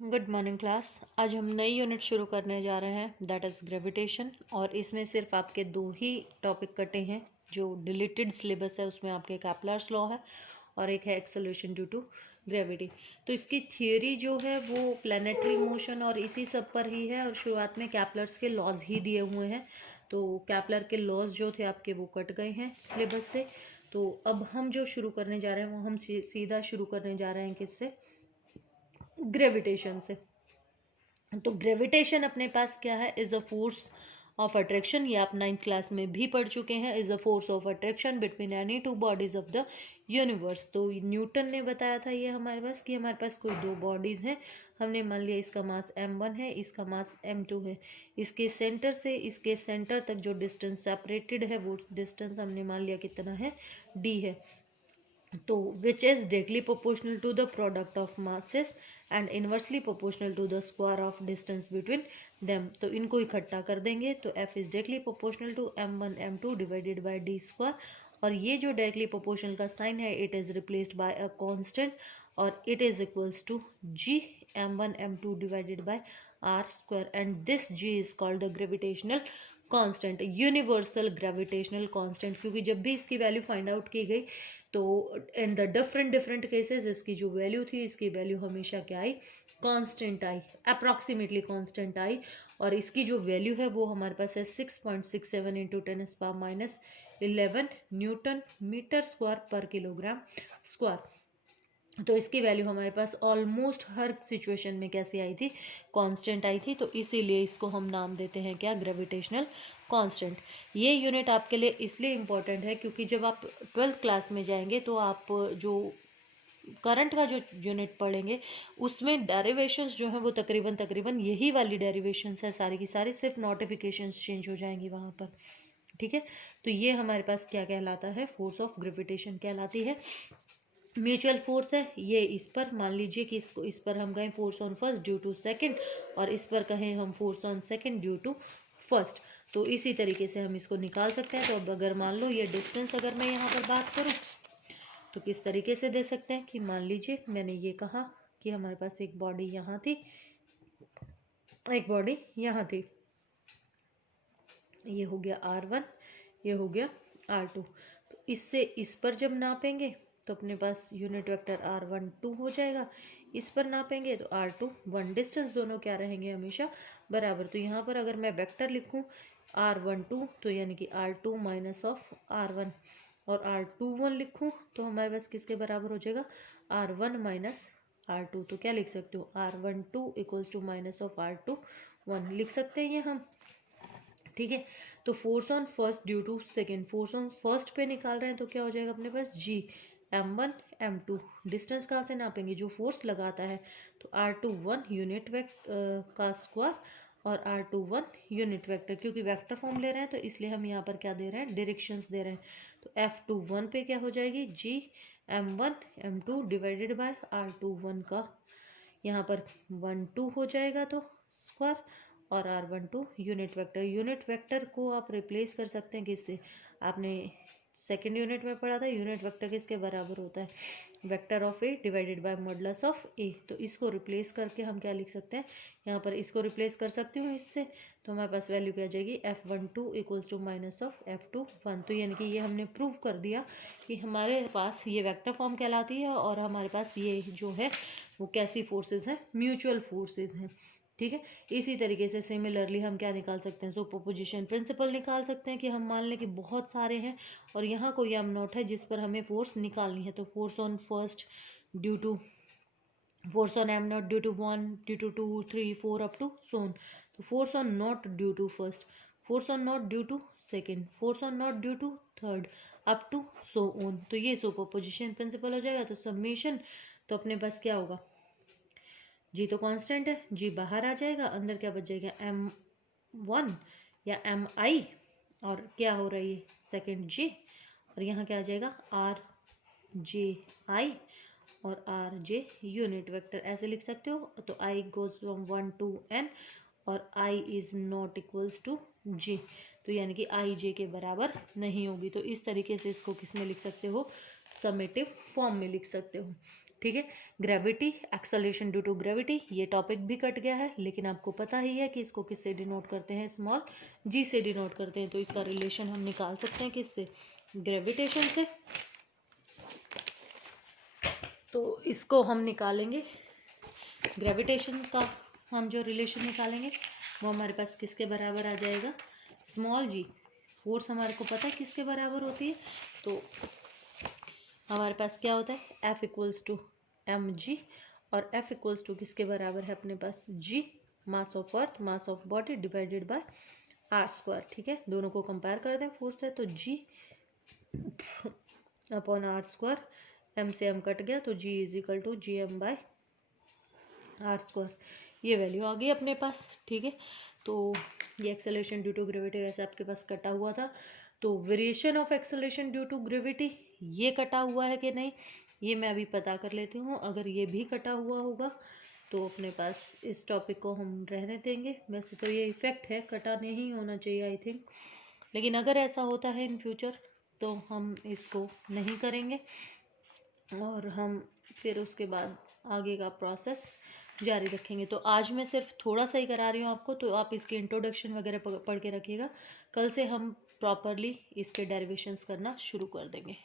Good morning class. आज हम नई यूनिट शुरू करने जा रहे हैं, दैट इज़ ग्रेविटेशन। और इसमें सिर्फ आपके दो ही टॉपिक कटे हैं। जो डिलीटेड सिलेबस है उसमें आपके कैपलर्स लॉ है और एक है एक्सेलरेशन ड्यू टू ग्रेविटी। तो इसकी थियोरी जो है वो प्लैनेटरी मोशन और इसी सब पर ही है, और शुरुआत में कैपलर्स के लॉज ही दिए हुए हैं। तो कैपलर के लॉज जो थे आपके वो कट गए हैं सिलेबस से। तो अब हम जो शुरू करने जा रहे हैं वो हम सीधा शुरू करने जा रहे हैं किससे? ग्रेविटेशन से। तो ग्रेविटेशन अपने पास क्या है? Is a force of attraction. ये आप 9th क्लास में भी पढ़ चुके हैं। Is a force of attraction between any two bodies of the universe. तो न्यूटन ने बताया था ये हमारे पास कि हमारे पास कोई दो बॉडीज हैं। हमने मान लिया इसका मास m1 है, इसका मास m2 है। इसके सेंटर से इसके सेंटर तक जो डिस्टेंस सेपरेटेड है वो डिस्टेंस हमने मान लिया कितना है? d है। तो which is directly proportional to the product of masses and inversely proportional to the square of distance between them. तो इनको इकट्ठा कर देंगे तो f is directly proportional to m1 m2 divided by d square. और ये जो डायरेक्टली प्रोपोर्शनल का साइन है it is replaced by a constant और it is equals to g m1 m2 divided by r square, and this g is called the gravitational constant, universal gravitational constant. क्योंकि जब भी इसकी value find out की गई तो in the different cases इसकी जो वैल्यू थी, इसकी वैल्यू हमेशा क्या आई? Constant I, approximately constant I. और इसकी जो वैल्यू है वो हमारे पास है 6.67 इंटू 10⁻⁻11 न्यूटन मीटर स्क्वायर पर किलोग्राम स्क्वायर। तो इसकी वैल्यू हमारे पास ऑलमोस्ट हर सिचुएशन में कैसी आई थी? कांस्टेंट आई थी। तो इसीलिए इसको हम नाम देते हैं क्या? Gravitational constant. ये यूनिट आपके लिए इसलिए इम्पोर्टेंट है क्योंकि जब आप 12th क्लास में जाएंगे तो आप जो करंट का जो यूनिट पढ़ेंगे उसमें डेरिवेशंस जो है वो तकरीबन यही वाली डेरिवेशंस है सारी की सारी, सिर्फ नोटिफिकेशंस चेंज हो जाएंगी वहाँ पर। ठीक है, तो ये हमारे पास क्या कहलाता है? फोर्स ऑफ ग्रेविटेशन कहलाती है। म्यूचुअल फोर्स है ये इस पर, मान लीजिए कि इसको इस पर हम कहें force on first due to second, और इस पर कहें हम force on second due to first. तो इसी तरीके से हम इसको निकाल सकते हैं। तो अब अगर मान लो ये डिस्टेंस अगर मैं यहाँ पर बात करूँ तो किस तरीके से दे सकते हैं कि मान लीजिए मैंने ये कहा कि हमारे पास एक बॉडी यहाँ थी, एक बॉडी यहाँ थी, ये हो गया r1, ये हो गया r2। तो इससे इस पर जब नापेंगे तो अपने पास यूनिट वेक्टर r12 हो जाएगा। इस पर नापेंगे तो r21, डिस्टेंस दोनों क्या रहेंगे? हमेशा बराबर। तो यहाँ पर अगर मैं वेक्टर लिखूँ r12 तो यानी कि r2 माइनस ऑफ r1, और r21 लिखूँ तो हमारे पास किसके बराबर हो जाएगा? r1 minus r2। तो क्या लिख सकते हो? r12 equals to minus of r21 लिख सकते हैं ये हम। ठीक है, तो force on first due to second, force on first पे निकाल रहे हैं तो क्या हो जाएगा अपने पास? जी m1 m2। डिस्टेंस कहाँ से नापेंगे? जो फोर्स लगाता है। तो r21 यूनिट का स्क्वायर और r21 यूनिट वेक्टर, क्योंकि वेक्टर फॉर्म ले रहे हैं तो इसलिए हम यहाँ पर क्या दे रहे हैं? डायरेक्शंस दे रहे हैं। तो f21 पे क्या हो जाएगी? जी m1 m2 divided bye r21 का यहाँ पर 1 2 हो जाएगा तो स्क्वायर, और r12 यूनिट वेक्टर को आप रिप्लेस कर सकते हैं किससे? आपने सेकेंड यूनिट में पढ़ा था यूनिट वेक्टर किसके बराबर होता है? Vector of A divided by modulus of A. तो इसको रिप्लेस करके हम क्या लिख सकते हैं? यहाँ पर इसको रिप्लेस कर सकती हूँ इससे, तो हमारे पास वैल्यू क्या आ जाएगी? f12 equals to minus of f21। तो यानी कि ये हमने प्रूव कर दिया कि हमारे पास ये वेक्टर फॉर्म कहलाती है और हमारे पास ये जो है वो कैसी फोर्सेज हैं? म्यूचुअल फोर्सेज हैं। ठीक है, इसी तरीके से सिमिलरली हम क्या निकाल सकते हैं? सुपरपोजिशन प्रिंसिपल निकाल सकते हैं कि हम मान लें कि बहुत सारे हैं और यहाँ कोई m नॉट है जिस पर हमें फोर्स निकालनी है। तो force on first due to, force on m naught due to 1 due to 2 3 4 up to so on. तो force on naught due to first, force on naught due to second, force on naught due to third, up to so on. तो ये superposition principle हो जाएगा। तो summation, तो अपने पास क्या होगा? जी तो कांस्टेंट है, जी बाहर आ जाएगा, अंदर क्या बच जाएगा? m1 या mi, और क्या हो रही है? सेकेंड जी, और यहाँ क्या आ जाएगा? आर जे आई, और आर जे यूनिट वेक्टर ऐसे लिख सकते हो। तो आई गोज फ्रॉम 1 to n और I is not equals to जी, तो यानी कि आई जे के बराबर नहीं होगी। तो इस तरीके से इसको किस में लिख सकते हो? समेटिव फॉर्म में लिख सकते हो। ठीक है। Gravity, acceleration due to gravity, ये टॉपिक भी कट गया है, लेकिन आपको पता ही है कि इसको किससे डिनोट करते हैं, स्मॉल जी से डिनोट करते हैं। तो इसका रिलेशन हम निकाल सकते हैं किससे, ग्रेविटेशन से। तो इसको हम निकालेंगे, ग्रेविटेशन का हम जो रिलेशन निकालेंगे वो हमारे पास किसके बराबर आ जाएगा, स्मॉल जी। फोर्स हमारे को पता है किसके बराबर होती है, तो हमारे पास क्या होता है, F equals to M G, और F इक्वल्स टू किसके बराबर है अपने पास, G, mass of earth, mass of body divided by R square. ठीक है, दोनों को कंपेयर कर दें फोर्स है तो G upon R square, M से एम कट गया तो G is equal to G M by R square. ये वैल्यू आ गई अपने पास। ठीक है, तो ये एक्सेलरेशन ड्यू टू ग्रेविटी वैसे आपके पास कटा हुआ था। तो variation of acceleration due to gravity ये कटा हुआ है कि नहीं, ये मैं अभी पता कर लेती हूँ। अगर ये भी कटा हुआ होगा तो अपने पास इस टॉपिक को हम रहने देंगे। वैसे तो ये इफेक्ट है, कटा नहीं होना चाहिए आई थिंक, लेकिन अगर ऐसा होता है इन फ्यूचर तो हम इसको नहीं करेंगे, और हम फिर उसके बाद आगे का प्रोसेस जारी रखेंगे। तो आज मैं सिर्फ थोड़ा सा ही करा रही हूँ आपको, तो आप इसके इंट्रोडक्शन वगैरह पढ़ के रखिएगा। कल से हम प्रॉपरली इसके डेरिवेशंस करना शुरू कर देंगे।